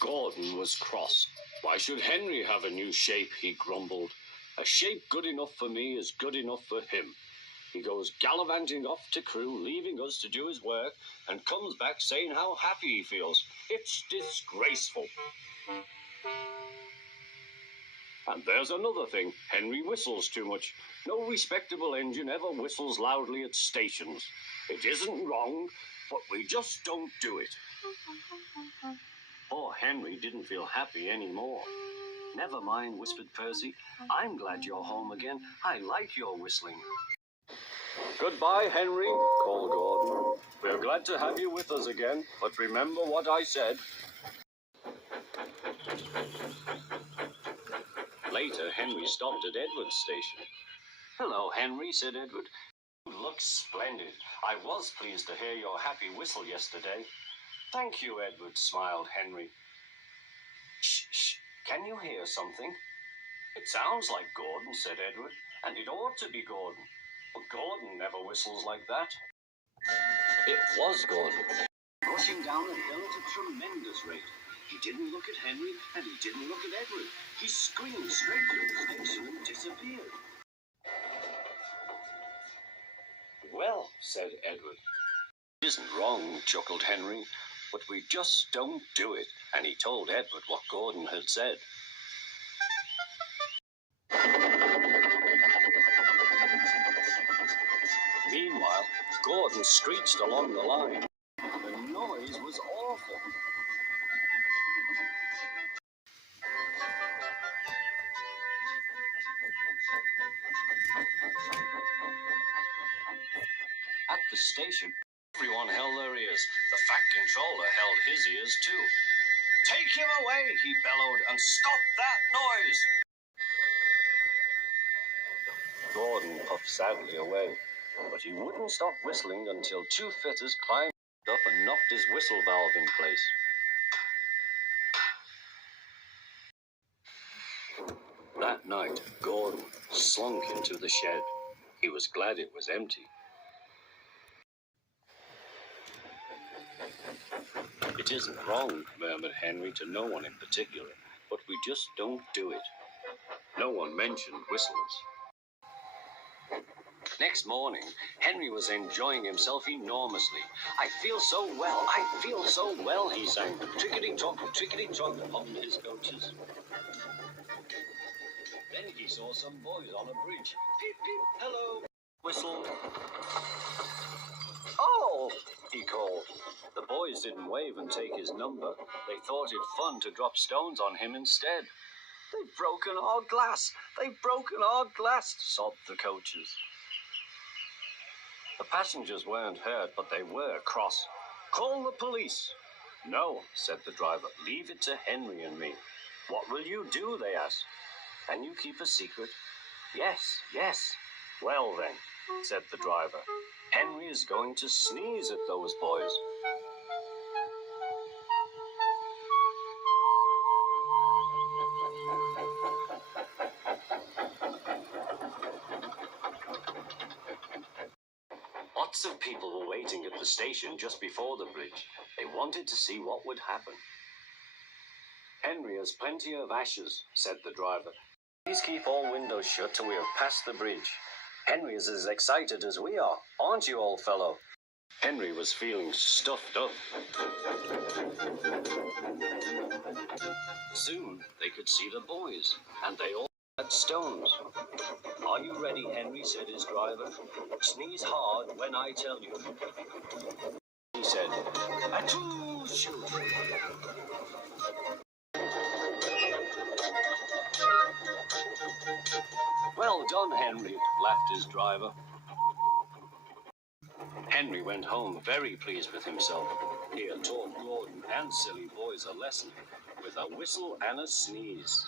Gordon was cross. Why should Henry have a new shape, he grumbled. A shape good enough for me is good enough for him. He goes gallivanting off to Crewe, leaving us to do his work, and comes back saying how happy he feels. It's disgraceful. And there's another thing. Henry whistles too much. No respectable engine ever whistles loudly at stations. It isn't wrong, but we just don't do it. Poor Henry didn't feel happy anymore. Never mind, whispered Percy. I'm glad you're home again. I like your whistling. Goodbye, Henry, called Gordon. We're glad to have you with us again, but remember what I said. Later, Henry stopped at Edward's station. Hello, Henry, said Edward. You look splendid. I was pleased to hear your happy whistle yesterday. Thank you, Edward, smiled Henry. Shh, shh. Can you hear something? It sounds like Gordon, said Edward, and it ought to be Gordon. But Gordon never whistles like that. It was Gordon, rushing down the hill at a tremendous rate. He didn't look at Henry, and he didn't look at Edward. He screamed straight through the station and disappeared. Well, said Edward. It isn't wrong, chuckled Henry, but we just don't do it. And he told Edward what Gordon had said. Meanwhile, Gordon screeched along the line. The noise was awful. At the station, everyone held their ears. The Fat Controller held his ears too. Take him away, he bellowed, and stop that noise! Gordon puffed sadly away, but he wouldn't stop whistling until two fitters climbed up and knocked his whistle valve in place. That night, Gordon slunk into the shed. He was glad it was empty. It isn't wrong, murmured Henry to no one in particular, but we just don't do it. No one mentioned whistles. Next morning, Henry was enjoying himself enormously. I feel so well, he sang. Trickety-tock, on his coaches. Then he saw some boys on a bridge. Peep, peep, hello. Whistle. Oh, he called. The boys didn't wave and take his number. They thought it fun to drop stones on him instead. They've broken our glass. They've broken our glass, sobbed the coaches. The passengers weren't hurt, but they were cross. Call the police. No, said the driver. Leave it to Henry and me. What will you do, they asked. Can you keep a secret? Yes, yes. Well then, said the driver. Henry is going to sneeze at those boys. Lots of people were waiting at the station just before the bridge. They wanted to see what would happen. Henry has plenty of ashes, said the driver. Please keep all windows shut till we have passed the bridge. Henry is as excited as we are, aren't you, old fellow? Henry was feeling stuffed up. Soon they could see the boys, and they all had stones. Are you ready, Henry, said his driver. Sneeze hard when I tell you. He said, Achoo, shoot. Well done, Henry, laughed his driver. Henry went home very pleased with himself. He had taught Gordon and silly boys a lesson with a whistle and a sneeze.